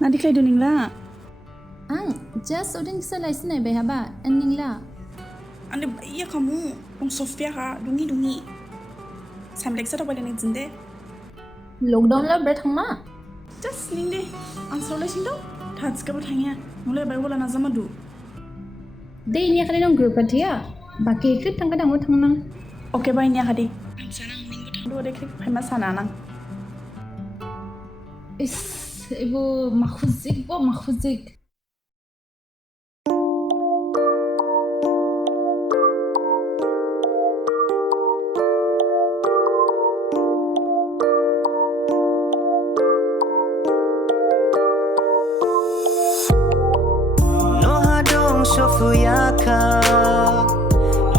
Nanti kali duning lah. Just udah selesai sini behaba, ending lah. Anda iya kamu, Sofia ka, dungi. Sampai kita boleh nih jende. Lockdown lah berthang ma. Just nih deh, answer lah sih dong. Thats kabar thangnya, mulai bayi bola nazam adu. Deh ini kali nong grup dia. Baki ikut tangga dangu thang nang. Oke bayi ini kali. Sanang minggu thang dua deh klik famous sana nang. Ibu makhuzik.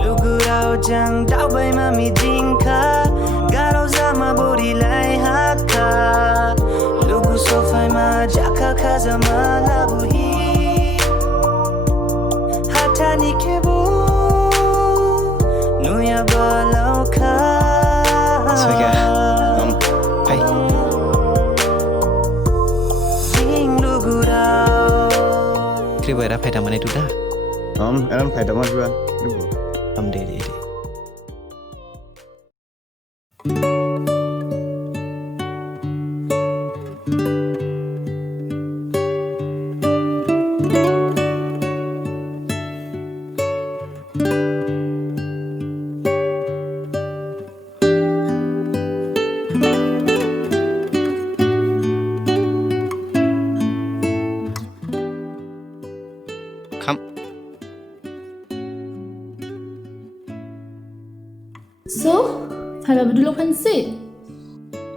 Lugurao jang dao bay mami jingka Garao zama bodi lai haka Lugu sofai ma jaka kaza ma labuhi Hata ni kebu Nuya balau ka Swaga Hai Jing Lugurao Kribo era phaida mane tu dah Eran phaida ma juga Lugu deh So, harap dulu kan sih.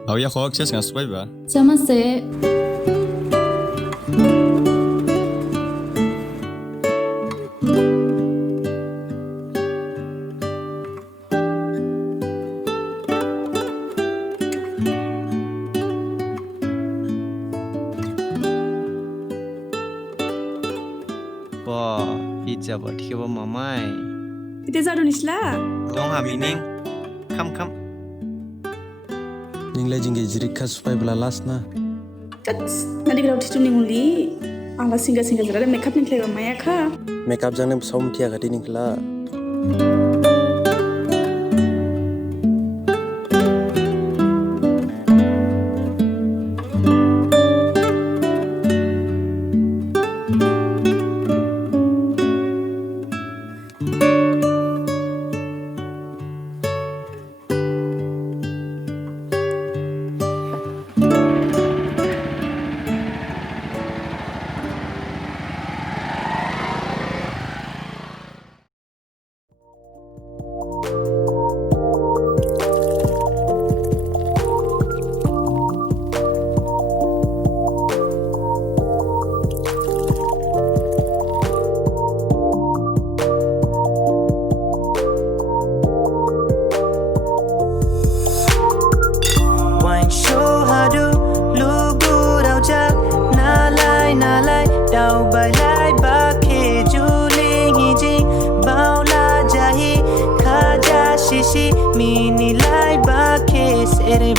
Oh ya kok akses nggak supaya ba Sama sih. Wah, pizza buat kita mamai. Itu zado nislah. Dong hamining. Kam. Ninglai jingge jirik khas supaya bela las na Just nanti kita udah tuning uli. Ala singa zara makeup nih kira maya ka. makeup jangan som tia gadi ningla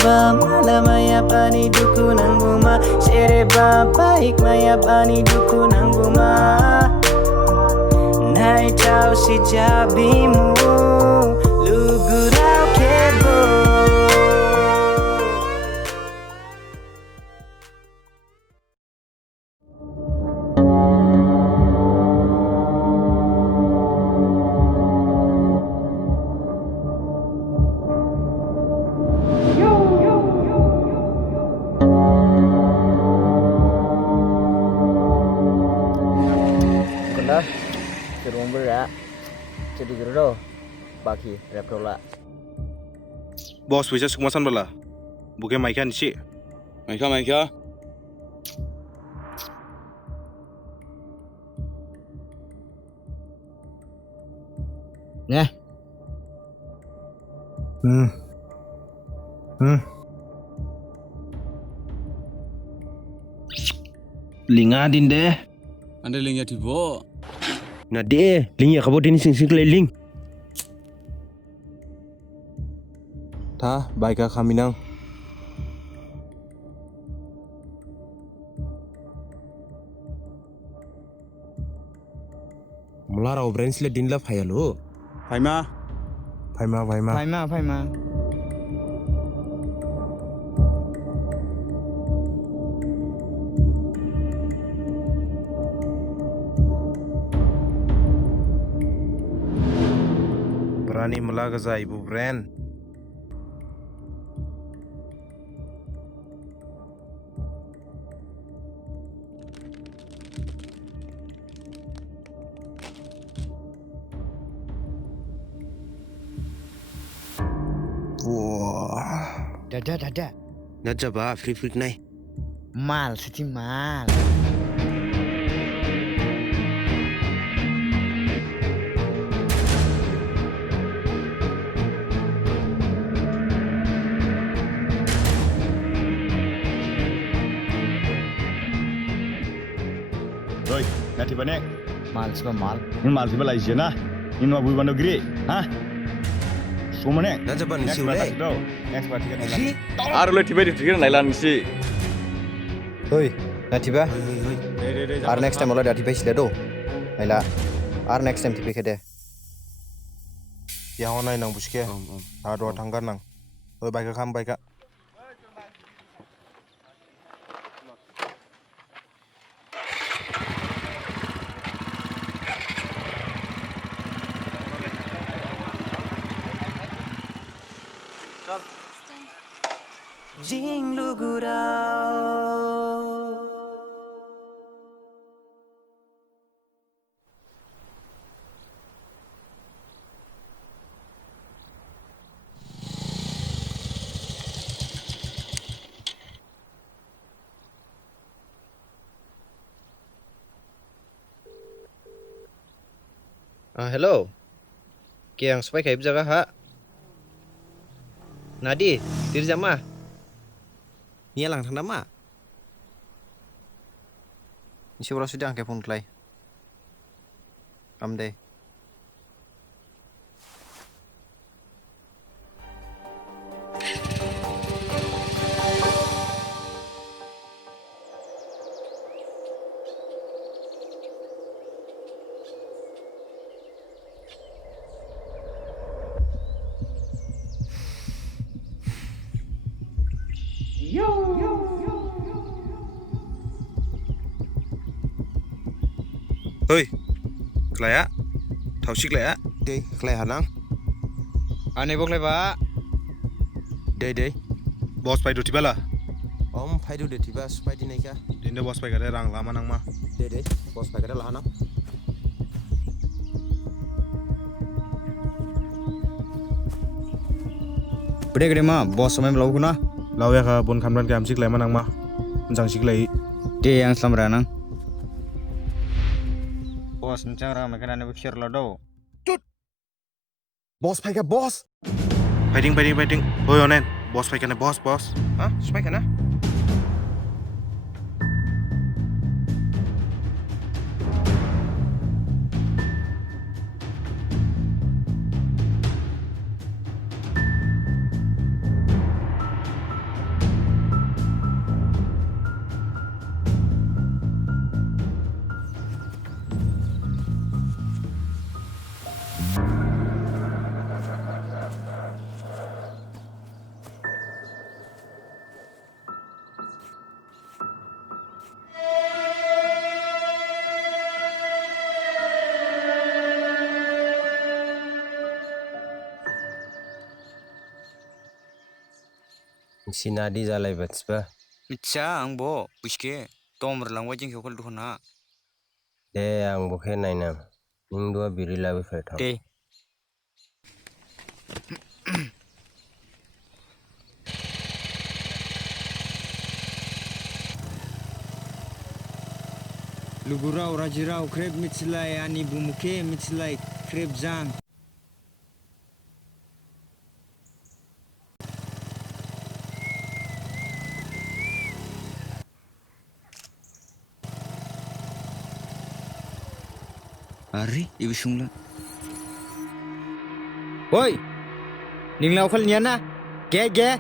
Malamaya pani duku nangguma Sereba baik maya pani duku nangguma Nai tahu si jabimu Lugurao kebo Jadi gero baki reprola Bos bisa sekumasan bala bukan maikan sih maika Nah Linga din deh anda lingya tibo Na de lingya kabo deni sing ling ta baika kaminang Mulara obrens le din la phayalo. Phaima. Phaima. Berani melagaza ibu brand. Dada. Najaba free nai. Mal suci mal. Rồi, nãy thì bạn nè. Mal suka mal. Ini mal sih balai sih na. Ini mau buat bandung giri, ha? Semua nè. Najaba ni Next siule. part itu. Next part kita Si. Aru le tiba di tiga nailan sih. Hoi, natiba. Deh. Ar next time olah natiba sih do. Naila. Ar next time tipe kede. Ya honai nang buske. Ado tanggan nang. Oi baik kam baik. Jing Lugurao. Hello. Ke yang supaya kayak jaga ha. Nadi, diri jama. Nia lang thang nama. Isi olah sudah angke phone klai. Amde. Hoi. Klaya. Tausik klaya. Dei, klay hanang. Ane boklai ba. Dei. Bos pai do tibala. Om phaidu de tiba supai di naika. Dinde bos pai kade rang lama nang ma. Dei. Bos pakai dah hanang. Gede mah, bos sama belau guna. Lau ya ka bon kamran ke amsik lema nang ma. Menjang sik lai. Dia yang selamra nang. Bos mencang ramai kena nebuk share lado. Bos pakai bos. Fighting. Hoi onen. Bos pai kane bos. Hah? Supai kana? Sinadi jalai batsba. Mica ang bo, buske. Tom berlang wajing kau kalau na. De ang bukhe nainam. Ning dua biri labi fetha. Deh. Lugurao rajirao krep mitslai ani bumuke mitslai krep jang. Ari, ibu sungla. Woi, ninglau kal nyana, ge.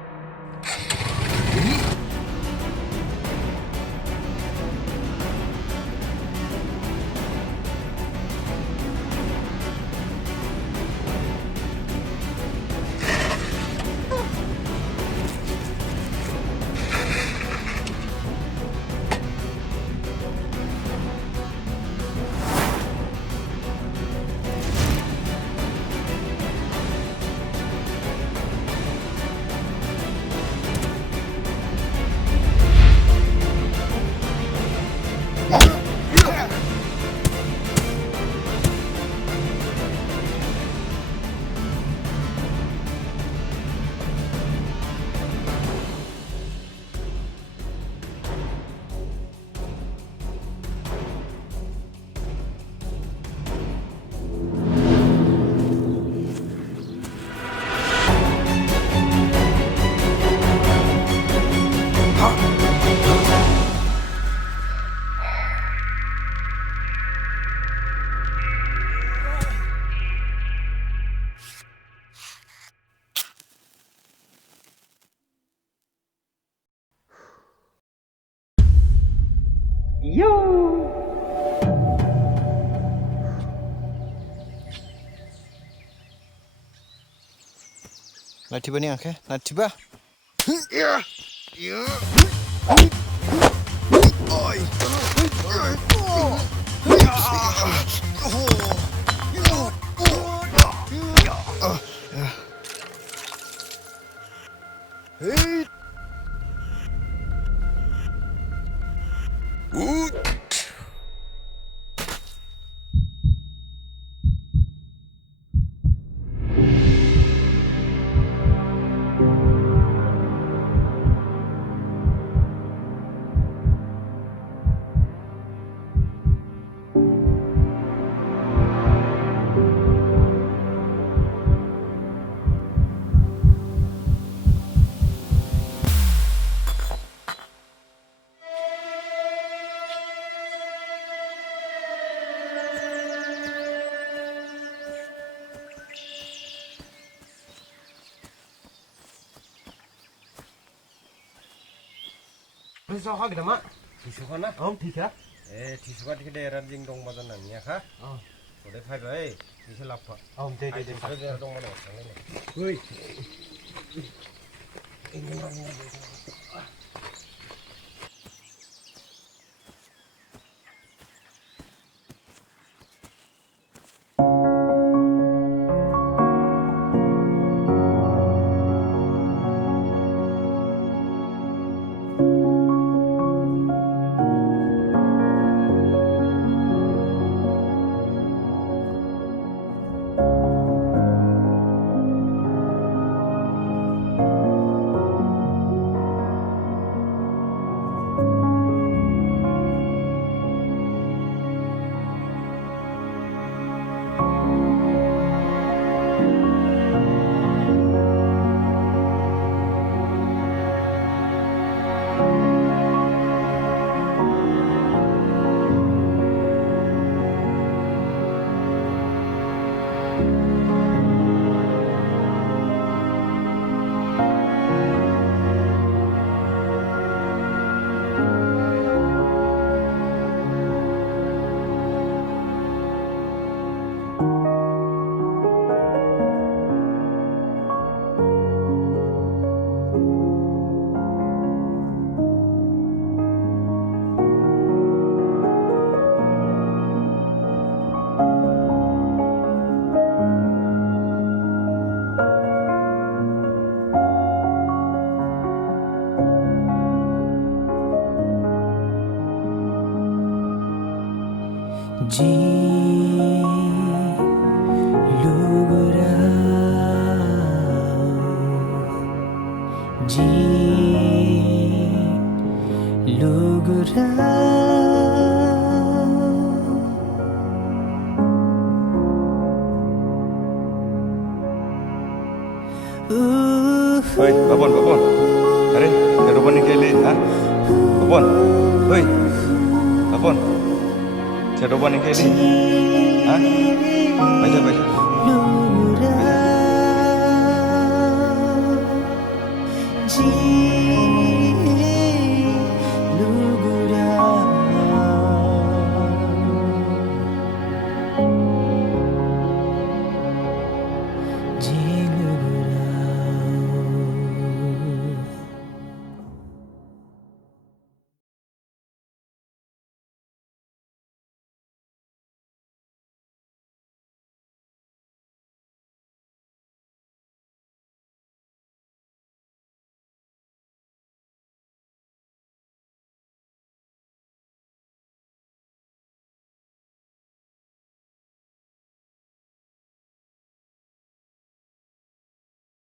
Natiba ni akhe, natiba. Sao khác cái mà? Thì số con á? Thì khác. Ê, thì số con cái đề ra dinh đông mà dân này nhá khác. Ở đây phải rồi. Thì sẽ lập ạ. Đây. Cái đề ra đông mà này. Ui. Jing Lugurao, Jing Lugurao. Oi, Bapon. Are, ada Bapon yang keli, ha? Bapon, oi, Bapon. Ada Bapon yang keli, ha? Baca. Jing